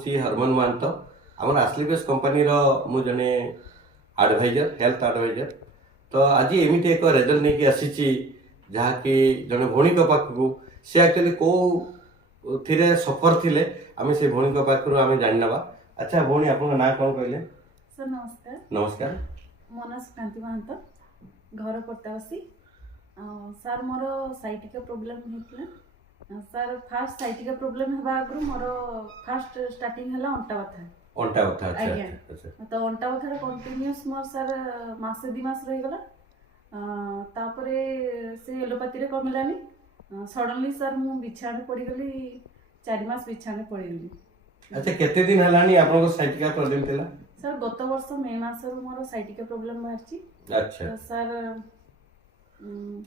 हूँ हरमन महंत आम आश्लीबेस कंपनी मु जने एडवाइजर हेल्थ एडवाइजर। तो आज एमती एक रेजल्ट नहीं आसी जहाँकि जड़े भौणी पाखक सी एक्चुअली कौ थिरे सफर थिले आम से भौणी पाखर आम जाणीनवा। अच्छा भौणी आप ना कौन कहले? सर नमस्कार। नमस्कार। मो ना सुकांति महंत घर पटासी। सर मोर साइटिका प्रोब्लेम होता सर फास्ट साइटिका प्रोब्लेम होगा आगु मोर फास्ट स्टार्टिंग है अंटा बथा। अंटा बथा? आज्ञा अच्छा। तो अंटा बथा कंटिन्यूस मोर सर मासे 2 मास रही गला तापरे से एलोपैथी रे कमिलानी सडनली सर मु बिछाने पड़ी गली 4 मास बिछाने पड़ी गली। अच्छा केते दिन हलानी आपन को साइटिका प्रॉब्लम थिला? सर गत वर्ष मे मास रो मोर साइटिका प्रॉब्लम बाहरची। अच्छा तो सर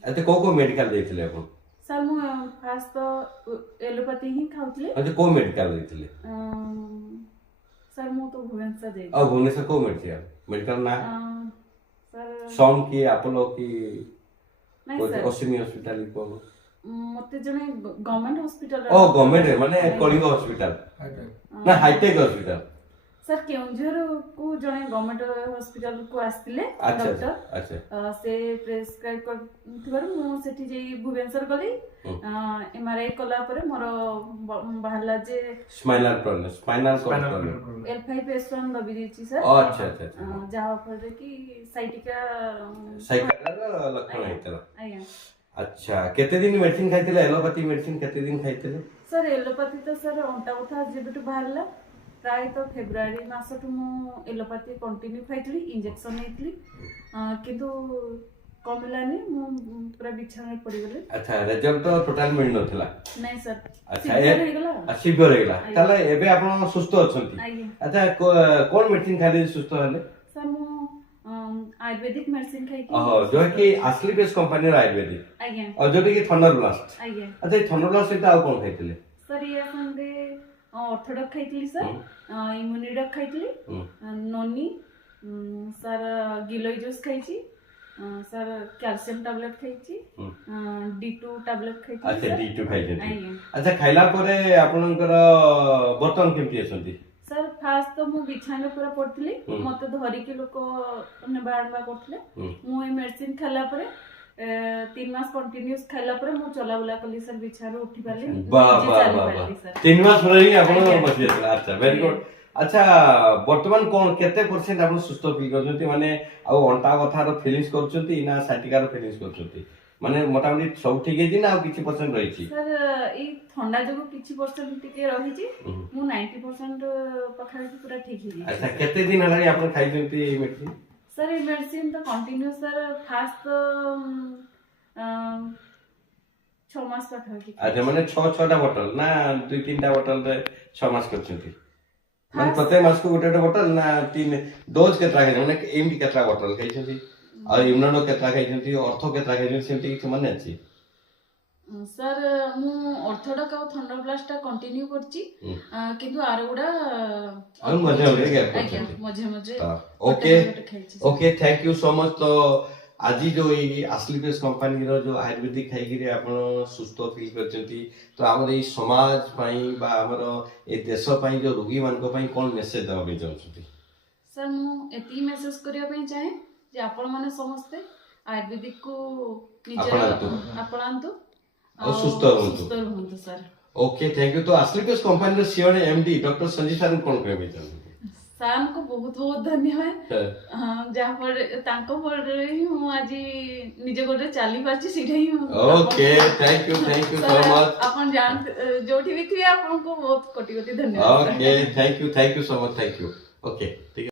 अच्छा को मेडिकल देथिले आपन? सर मु फास्ट तो एलोपैथी ही खाउतले। अच्छा को मेडिकल देथिले? सर मु तो भुवनेश्वर दे। भुवनेश्वर को मेडिकल ना सर सम की अपोलो की नहीं सर ओसिमी हॉस्पिटल को मते जने गवर्नमेंट हॉस्पिटल ओ गवर्नमेंट माने कलिंग हॉस्पिटल ना हाईटेक हॉस्पिटल सर केउंझर को जने गवर्नमेंट हॉस्पिटल को आस्तिले अच्छा डॉक्टर। अच्छा से प्रेस्क्राइब कर मु सेठी जे भुवनेश्वर गली एमआरआई कला परे मोर बाहला जे स्पाइनल प्रॉब्लम L5S1 दबी देछि सर। अच्छा अच्छा जहाँ पर कि साइटिका लक्षण आइतला। आज्ञा अच्छा केते दिन मेडिसिन खाइतले? एलोपैथी मेडिसिन केते दिन खाइतले? सर एलोपैथी तो सर अंटा बथा जेबेटु बाहरला प्राय तो फेब्रुआरी मासटु मु एलोपैथी कंटिन्यू खाइतली इंजेक्शन नेतली किंतु कमिलानी मु पूरा बिछाने पड़ी गले। अच्छा रिजल्ट तो टोटल मिल नथला? नहीं सर अच्छा सिवियर हो गेला। सिवियर हो गेला ताले एबे आपण सुस्त अछंती? आज्ञा अच्छा कोन मेडिसिन खाइले सुस्त हले? सर मु आयुर्वेदिक मेडिसिन खाइ की ओहो जो कि आश्लीबेस कंपनी रो आयुर्वेदिक आज्ञा और जो कि थंडर ब्लास्ट। आज्ञा अच्छा थंडर ब्लास्ट से आ कोन खाइतले? सर ये संदे ऑर्थोडॉक्स खाइतली सर इम्यूनिडॉक खाइतली नोनी सर गिलोय जूस खाइची सर कैल्शियम टैबलेट खाइची D2 टैबलेट खाइची। अच्छा D2 खाइछथि? आज्ञा अच्छा खाइला परे आपनकर बर्तन केमति अछंती? सर फास्ट तो मु बिछाने पूरा पड़थली मते धरि के लोक ने बाडबा करथले मु ए मेडिसिन खाला परे 3 मास कंटिन्यूस खाला परे मु चला बुला कली सर बिछाने उठी पाली सर 3 मास रही आपण बसी जातला। अच्छा वेरी गुड। अच्छा वर्तमान कोन केते परसेंट आपण सुस्त फील करछंती माने आ अंटा कथार फीलिंग्स करछंती ना साइटिकार फीलिंग्स करछंती माने मोटामोटी सब ठीक है ना किछि परसेंट रही छी? सर ई ठंडा जगो किछि परसेंट टिके रही छी मु 90% पखाई पूरा ठीक है। अच्छा केते दिन हलानी आपण खाइछंती ए मेडिसिन? सर ये मेडिसिन तो कंटिन्यू सर फास्ट 6 मास पखाई। अच्छा माने 6-6टा बोतल ना 2-3टा बोतल रे 6 मास करछंती माने प्रत्येक मास को गोटे बोतल ना 3 डोज केत्रा खाइ माने एमटी केत्रा बोतल खाइछंती आ इम्यूनो केत्रा खाइछंती ऑर्थो केत्रा खाइछंती सेमती किछ माने अछि? सर मु ऑर्थोडॉक्स और थंडरब्लास्ट कंटिन्यू करची किंतु आर गुडा मजे मजे गैप आज्ञा मजे मजे okay okay thank you so much. तो आज जो ये आश्लीबेस कंपनी रो जो आयुर्वेदिक खाइकिरे आपण सुस्त फील करचंती तो हमर ए समाज पई बा हमर ए देश पई जो रोगी मान को पई कोन मेसेज दबा बे चाहछंती? सर मु एती मेसेज करिया पई चाहे जे आपण माने समस्त आयुर्वेदिक को निज अपनांतु और सुस्त रहंतु सर। Okay thank you. तो आश्लीबेस कंपनी रो CEO MD doctor Sanjeev sir कोन कहबे चाहछंती? सर को बहुत बहुत धन्यवाद जहाँ पर तांको पर ही हूँ आज निज गोटे चली पार्ची सीधे ही हूँ। Okay thank you so much. अपन जान जोठी भी थी आपन को बहुत कोटि कोटि धन्यवाद। Okay thank you so much thank you. Okay ठीक है।